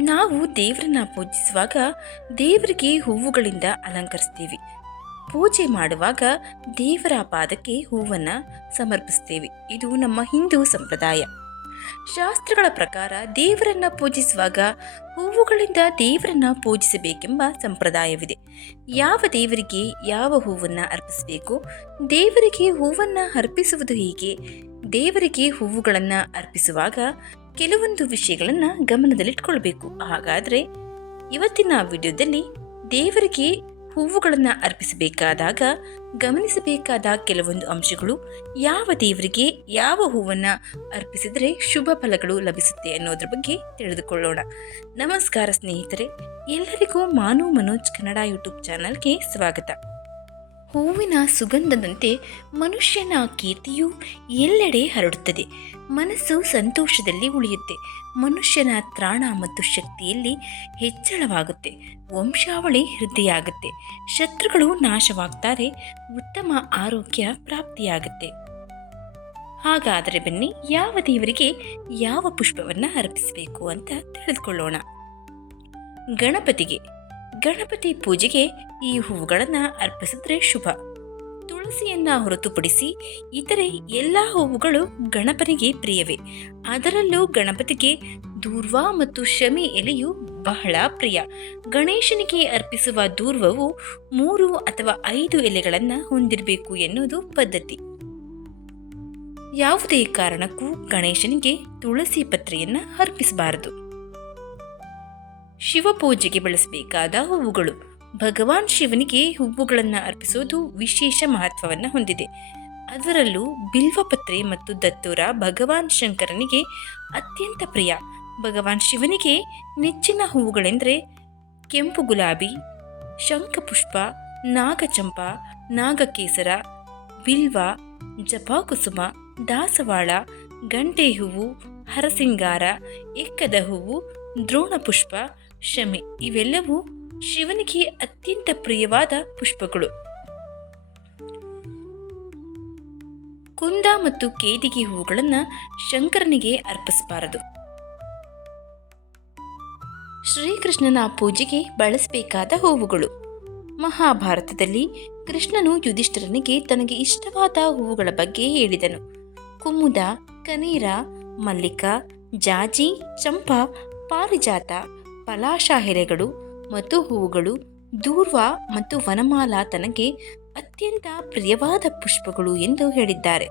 ನಾವು ದೇವರನ್ನ ಪೂಜಿಸುವಾಗ ದೇವರಿಗೆ ಹೂವುಗಳಿಂದ ಅಲಂಕರಿಸ್ತೀವಿ. ಪೂಜೆ ಮಾಡುವಾಗ ದೇವರ ಪಾದಕ್ಕೆ ಹೂವನ್ನು ಸಮರ್ಪಿಸ್ತೇವೆ. ಇದು ನಮ್ಮ ಹಿಂದೂ ಸಂಪ್ರದಾಯ. ಶಾಸ್ತ್ರಗಳ ಪ್ರಕಾರ ದೇವರನ್ನ ಪೂಜಿಸುವಾಗ ಹೂವುಗಳಿಂದ ದೇವರನ್ನ ಪೂಜಿಸಬೇಕೆಂಬ ಸಂಪ್ರದಾಯವಿದೆ. ಯಾವ ದೇವರಿಗೆ ಯಾವ ಹೂವನ್ನು ಅರ್ಪಿಸಬೇಕು, ದೇವರಿಗೆ ಹೂವನ್ನು ಅರ್ಪಿಸುವುದು ಹೀಗೆ, ದೇವರಿಗೆ ಹೂವುಗಳನ್ನು ಅರ್ಪಿಸುವಾಗ ಕೆಲವೊಂದು ವಿಷಯಗಳನ್ನು ಗಮನದಲ್ಲಿಟ್ಕೊಳ್ಬೇಕು. ಹಾಗಾದರೆ ಇವತ್ತಿನ ವಿಡಿಯೋದಲ್ಲಿ ದೇವರಿಗೆ ಹೂವುಗಳನ್ನು ಅರ್ಪಿಸಬೇಕಾದಾಗ ಗಮನಿಸಬೇಕಾದ ಕೆಲವೊಂದು ಅಂಶಗಳು ಯಾವ ದೇವರಿಗೆ ಯಾವ ಹೂವನ್ನು ಅರ್ಪಿಸಿದರೆ ಶುಭ ಫಲಗಳು ಲಭಿಸುತ್ತೆ ಅನ್ನೋದ್ರ ಬಗ್ಗೆ ತಿಳಿದುಕೊಳ್ಳೋಣ. ನಮಸ್ಕಾರ ಸ್ನೇಹಿತರೆ, ಎಲ್ಲರಿಗೂ ಮಾನು ಮನೋಜ್ ಕನ್ನಡ ಯೂಟ್ಯೂಬ್ ಚಾನಲ್ಗೆ ಸ್ವಾಗತ. ಹೂವಿನ ಸುಗಂಧದಂತೆ ಮನುಷ್ಯನ ಕೀರ್ತಿಯು ಎಲ್ಲೆಡೆ ಹರಡುತ್ತದೆ. ಮನಸ್ಸು ಸಂತೋಷದಲ್ಲಿ ಉಳಿಯುತ್ತೆ. ಮನುಷ್ಯನ ತ್ರಾಣ ಮತ್ತು ಶಕ್ತಿಯಲ್ಲಿ ಹೆಚ್ಚಳವಾಗುತ್ತೆ. ವಂಶಾವಳಿ ವೃದ್ಧಿಯಾಗುತ್ತೆ. ಶತ್ರುಗಳು ನಾಶವಾಗ್ತಾರೆ. ಉತ್ತಮ ಆರೋಗ್ಯ ಪ್ರಾಪ್ತಿಯಾಗುತ್ತೆ. ಹಾಗಾದರೆ ಬನ್ನಿ, ಯಾವ ದೇವರಿಗೆ ಯಾವ ಪುಷ್ಪವನ್ನು ಅರ್ಪಿಸಬೇಕು ಅಂತ ತಿಳಿದುಕೊಳ್ಳೋಣ. ಗಣಪತಿಗೆ. ಗಣಪತಿ ಪೂಜೆಗೆ ಈ ಹೂವುಗಳನ್ನು ಅರ್ಪಿಸಿದ್ರೆ ಶುಭ. ತುಳಸಿಯನ್ನು ಹೊರತುಪಡಿಸಿ ಇತರೆ ಎಲ್ಲ ಹೂವುಗಳು ಗಣಪನಿಗೆ ಪ್ರಿಯವೇ. ಅದರಲ್ಲೂ ಗಣಪತಿಗೆ ದೂರ್ವ ಮತ್ತು ಶಮಿ ಎಲೆಯು ಬಹಳ ಪ್ರಿಯ. ಗಣೇಶನಿಗೆ ಅರ್ಪಿಸುವ ದೂರ್ವವು ಮೂರು ಅಥವಾ ಐದು ಎಲೆಗಳನ್ನು ಹೊಂದಿರಬೇಕು ಎನ್ನುವುದು ಪದ್ಧತಿ. ಯಾವುದೇ ಕಾರಣಕ್ಕೂ ಗಣೇಶನಿಗೆ ತುಳಸಿ ಪತ್ರೆಯನ್ನು ಅರ್ಪಿಸಬಾರದು. ಶಿವಪೂಜೆಗೆ ಬಳಸಬೇಕಾದ ಹೂವುಗಳು. ಭಗವಾನ್ ಶಿವನಿಗೆ ಹೂವುಗಳನ್ನು ಅರ್ಪಿಸೋದು ವಿಶೇಷ ಮಹತ್ವವನ್ನು ಹೊಂದಿದೆ. ಅದರಲ್ಲೂ ಬಿಲ್ವಪತ್ರೆ ಮತ್ತು ದತ್ತೂರ ಭಗವಾನ್ ಶಂಕರನಿಗೆ ಅತ್ಯಂತ ಪ್ರಿಯ. ಭಗವಾನ್ ಶಿವನಿಗೆ ನೆಚ್ಚಿನ ಹೂವುಗಳೆಂದರೆ ಕೆಂಪು ಗುಲಾಬಿ, ಶಂಖಪುಷ್ಪ, ನಾಗಚಂಪ, ನಾಗಕೇಸರ, ಬಿಲ್ವ, ಜಪಾಕುಸುಮ, ದಾಸವಾಳ, ಗಂಟೆ ಹೂವು, ಹರಸಿಂಗಾರ ಎಕ್ಕದ ಹೂವು, ದ್ರೋಣಪುಷ್ಪ ಶಮಿ ಇವೆಲ್ಲವೂ ಶಿವನಿಗೆ ಅತ್ಯಂತ ಪ್ರಿಯವಾದ ಪುಷ್ಪಗಳು. ಕುಂದ ಮತ್ತು ಕೇದಿಗೆ ಹೂವುಗಳನ್ನು ಶಂಕರನಿಗೆ ಅರ್ಪಿಸಬಾರದು. ಶ್ರೀಕೃಷ್ಣನ ಪೂಜೆಗೆ ಬಳಸಬೇಕಾದ ಹೂವುಗಳು. ಮಹಾಭಾರತದಲ್ಲಿ ಕೃಷ್ಣನು ಯುಧಿಷ್ಠರನಿಗೆ ತನಗೆ ಇಷ್ಟವಾದ ಹೂವುಗಳ ಬಗ್ಗೆ ಹೇಳಿದನು. ಕುಮುದ, ಕನೀರ, ಮಲ್ಲಿಕ, ಜಾಜಿ, ಚಂಪಾ, ಪಾರಿಜಾತ ಪಲಾಶ ಮತ್ತು ಹೂವುಗಳು, ದೂರ್ವ ಮತ್ತು ವನಮಾಲಾ ತನಗೆ ಅತ್ಯಂತ ಪ್ರಿಯವಾದ ಪುಷ್ಪಗಳು ಎಂದು ಹೇಳಿದ್ದಾರೆ.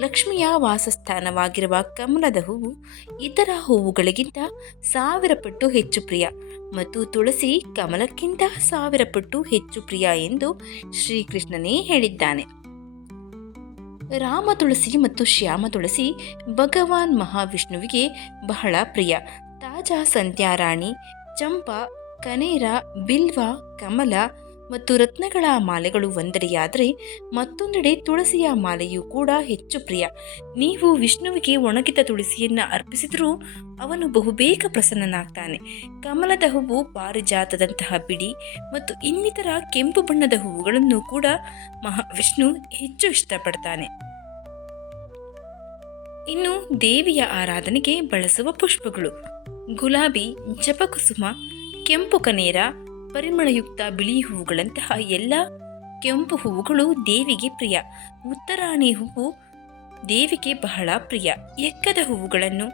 ಲಕ್ಷ್ಮಿಯ ವಾಸಸ್ಥಾನವಾಗಿರುವ ಕಮಲದ ಹೂವು ಇತರ ಹೂವುಗಳಿಗಿಂತ ಸಾವಿರ ಪಟ್ಟು ಹೆಚ್ಚು ಪ್ರಿಯ ಮತ್ತು ತುಳಸಿ ಕಮಲಕ್ಕಿಂತ ಸಾವಿರ ಪಟ್ಟು ಹೆಚ್ಚು ಪ್ರಿಯ ಎಂದು ಶ್ರೀಕೃಷ್ಣನೇ ಹೇಳಿದ್ದಾನೆ. ರಾಮ ತುಳಸಿ ಮತ್ತು ಶ್ಯಾಮ ತುಳಸಿ ಭಗವಾನ್ ಮಹಾವಿಷ್ಣುವಿಗೆ ಬಹಳ ಪ್ರಿಯ. ತಾಜಾ ಸಂಧ್ಯಾರಾಣಿ ಚಂಪಾ, ಕನೇರ, ಬಿಲ್ವ, ಕಮಲ ಮತ್ತು ರತ್ನಗಳ ಮಾಲೆಗಳು ಒಂದೆಡೆಯಾದರೆ ಮತ್ತೊಂದೆಡೆ ತುಳಸಿಯ ಮಾಲೆಯೂ ಕೂಡ ಹೆಚ್ಚು ಪ್ರಿಯ. ನೀವು ವಿಷ್ಣುವಿಗೆ ಒಣಗಿದ ತುಳಸಿಯನ್ನು ಅರ್ಪಿಸಿದರೂ ಅವನು ಬಹುಬೇಗ ಪ್ರಸನ್ನನಾಗ್ತಾನೆ. ಕಮಲದ ಹೂವು ಪಾರಿಜಾತದಂತಹ ಬಿಡಿ ಮತ್ತು ಇನ್ನಿತರ ಕೆಂಪು ಬಣ್ಣದ ಹೂವುಗಳನ್ನು ಕೂಡ ಮಹಾವಿಷ್ಣು ಹೆಚ್ಚು ಇಷ್ಟಪಡ್ತಾನೆ. ಇನ್ನು ದೇವಿಯ ಆರಾಧನೆಗೆ ಬಳಸುವ ಪುಷ್ಪಗಳು. ಗುಲಾಬಿ, ಜಪಕುಸುಮ, ಕೆಂಪು ಕನೇರ, ಪರಿಮಳಯುಕ್ತ ಬಿಳಿ ಹೂವುಗಳಂತಹ ಎಲ್ಲ ಕೆಂಪು ಹೂವುಗಳು ದೇವಿಗೆ ಪ್ರಿಯ. ಉತ್ತರಾಣಿ ಹೂವು ದೇವಿಗೆ ಬಹಳ ಪ್ರಿಯ. ಎಕ್ಕದ ಹೂವುಗಳನ್ನು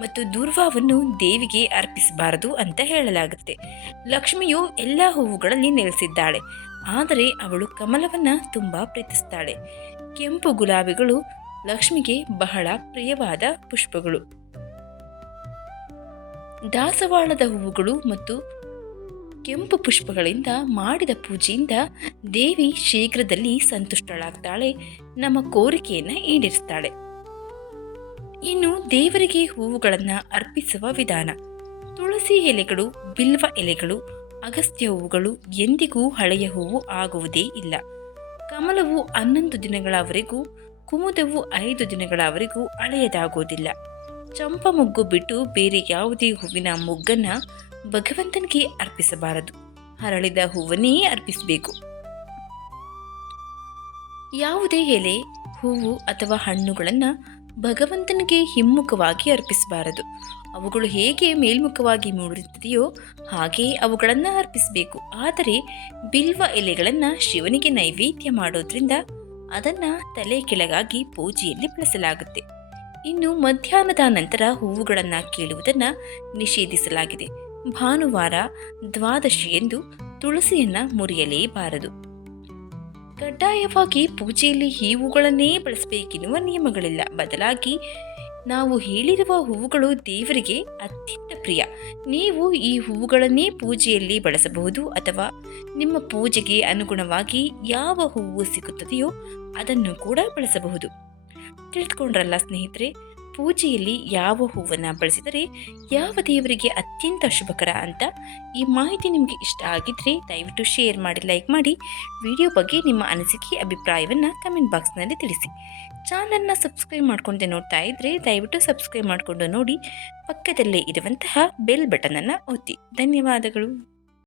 ಮತ್ತು ದುರ್ವಾವನ್ನು ದೇವಿಗೆ ಅರ್ಪಿಸಬಾರದು ಅಂತ ಹೇಳಲಾಗುತ್ತೆ. ಲಕ್ಷ್ಮಿಯು ಎಲ್ಲ ಹೂವುಗಳಲ್ಲಿ ನೆಲೆಸಿದ್ದಾಳೆ. ಆದರೆ ಅವಳು ಕಮಲವನ್ನು ತುಂಬ ಪ್ರೀತಿಸ್ತಾಳೆ. ಕೆಂಪು ಗುಲಾಬಿಗಳು ಲಕ್ಷ್ಮಿಗೆ ಬಹಳ ಪ್ರಿಯವಾದ ಪುಷ್ಪಗಳು. ದಾಸವಾಳದ ಹೂವುಗಳು ಮತ್ತು ಕೆಂಪು ಪುಷ್ಪಗಳಿಂದ ಮಾಡಿದ ಪೂಜೆಯಿಂದ ದೇವಿ ಶೀಘ್ರದಲ್ಲಿ ಸಂತುಷ್ಟಳಾಗ್ತಾಳೆ, ನಮ್ಮ ಕೋರಿಕೆಯನ್ನು ಈಡೇರಿಸ್ತಾಳೆ. ಇನ್ನು ದೇವರಿಗೆ ಹೂವುಗಳನ್ನು ಅರ್ಪಿಸುವ ವಿಧಾನ. ತುಳಸಿ ಎಲೆಗಳು, ಬಿಲ್ವ ಎಲೆಗಳು, ಅಗಸ್ತ್ಯ ಹೂವುಗಳು ಎಂದಿಗೂ ಹಳೆಯ ಹೂವು ಆಗುವುದೇ ಇಲ್ಲ. ಕಮಲವು ಹನ್ನೊಂದು ದಿನಗಳವರೆಗೂ, ಕುಮುದವು ಐದು ದಿನಗಳವರೆಗೂ ಹಳೆಯದಾಗುವುದಿಲ್ಲ. ಚಂಪ ಮೊಗ್ಗು ಬಿಟ್ಟು ಬೇರೆ ಯಾವುದೇ ಹೂವಿನ ಮೊಗ್ಗನ್ನು ಭಗವಂತನಿಗೆ ಅರ್ಪಿಸಬಾರದು. ಹರಳಿದ ಹೂವನ್ನೇ ಅರ್ಪಿಸಬೇಕು. ಯಾವುದೇ ಎಲೆ, ಹೂವು ಅಥವಾ ಹಣ್ಣುಗಳನ್ನು ಭಗವಂತನಿಗೆ ಹಿಮ್ಮುಖವಾಗಿ ಅರ್ಪಿಸಬಾರದು. ಅವುಗಳು ಹೇಗೆ ಮೇಲ್ಮುಖವಾಗಿ ಮೂಡುತ್ತದೆಯೋ ಹಾಗೆಯೇ ಅವುಗಳನ್ನು ಅರ್ಪಿಸಬೇಕು. ಆದರೆ ಬಿಲ್ವ ಎಲೆಗಳನ್ನು ಶಿವನಿಗೆ ನೈವೇದ್ಯ ಮಾಡೋದ್ರಿಂದ ಅದನ್ನು ತಲೆ ಕೆಳಗಾಗಿ ಪೂಜೆಯಲ್ಲಿ ಬಳಸಲಾಗುತ್ತೆ. ಇನ್ನು ಮಧ್ಯಾಹ್ನದ ನಂತರ ಹೂವುಗಳನ್ನು ಕೀಳುವುದನ್ನು ನಿಷೇಧಿಸಲಾಗಿದೆ. ಭಾನುವಾರ ದ್ವಾದಶಿಯೆಂದು ತುಳಸಿಯನ್ನು ಮುರಿಯಲೇಬಾರದು. ಕಡ್ಡಾಯವಾಗಿ ಪೂಜೆಯಲ್ಲಿ ಈ ಹೂವುಗಳನ್ನೇ ಬಳಸಬೇಕೆನ್ನುವ ನಿಯಮಗಳಿಲ್ಲ. ಬದಲಾಗಿ ನಾವು ಹೇಳಿರುವ ಹೂವುಗಳು ದೇವರಿಗೆ ಅತ್ಯಂತ ಪ್ರಿಯ. ನೀವು ಈ ಹೂವುಗಳನ್ನೇ ಪೂಜೆಯಲ್ಲಿ ಬಳಸಬಹುದು ಅಥವಾ ನಿಮ್ಮ ಪೂಜೆಗೆ ಅನುಗುಣವಾಗಿ ಯಾವ ಹೂವು ಸಿಗುತ್ತದೆಯೋ ಅದನ್ನು ಕೂಡ ಬಳಸಬಹುದು. ತಿಳಿದುಕೊಂಡ್ರಲ್ಲ ಸ್ನೇಹಿತರೆ, ಪೂಜೆಯಲ್ಲಿ ಯಾವ ಹೂವನ್ನು ಬಳಸಿದರೆ ಯಾವ ದೇವರಿಗೆ ಅತ್ಯಂತ ಶುಭಕರ ಅಂತ ಈ ಮಾಹಿತಿ ನಿಮಗೆ ಇಷ್ಟ ಆಗಿದ್ದರೆ ದಯವಿಟ್ಟು ಶೇರ್ ಮಾಡಿ, ಲೈಕ್ ಮಾಡಿ, ವಿಡಿಯೋ ಬಗ್ಗೆ ನಿಮ್ಮ ಅನಿಸಿಕೆ, ಅಭಿಪ್ರಾಯವನ್ನು ಕಮೆಂಟ್ ಬಾಕ್ಸ್ನಲ್ಲಿ ತಿಳಿಸಿ. ಚಾನಲ್ನ ಸಬ್ಸ್ಕ್ರೈಬ್ ಮಾಡಿಕೊಂಡು ನೋಡ್ತಾ ಇದ್ದರೆ ದಯವಿಟ್ಟು ಸಬ್ಸ್ಕ್ರೈಬ್ ಮಾಡಿಕೊಂಡು ನೋಡಿ, ಪಕ್ಕದಲ್ಲೇ ಇರುವಂತಹ ಬೆಲ್ ಬಟನನ್ನು ಒತ್ತಿ. ಧನ್ಯವಾದಗಳು.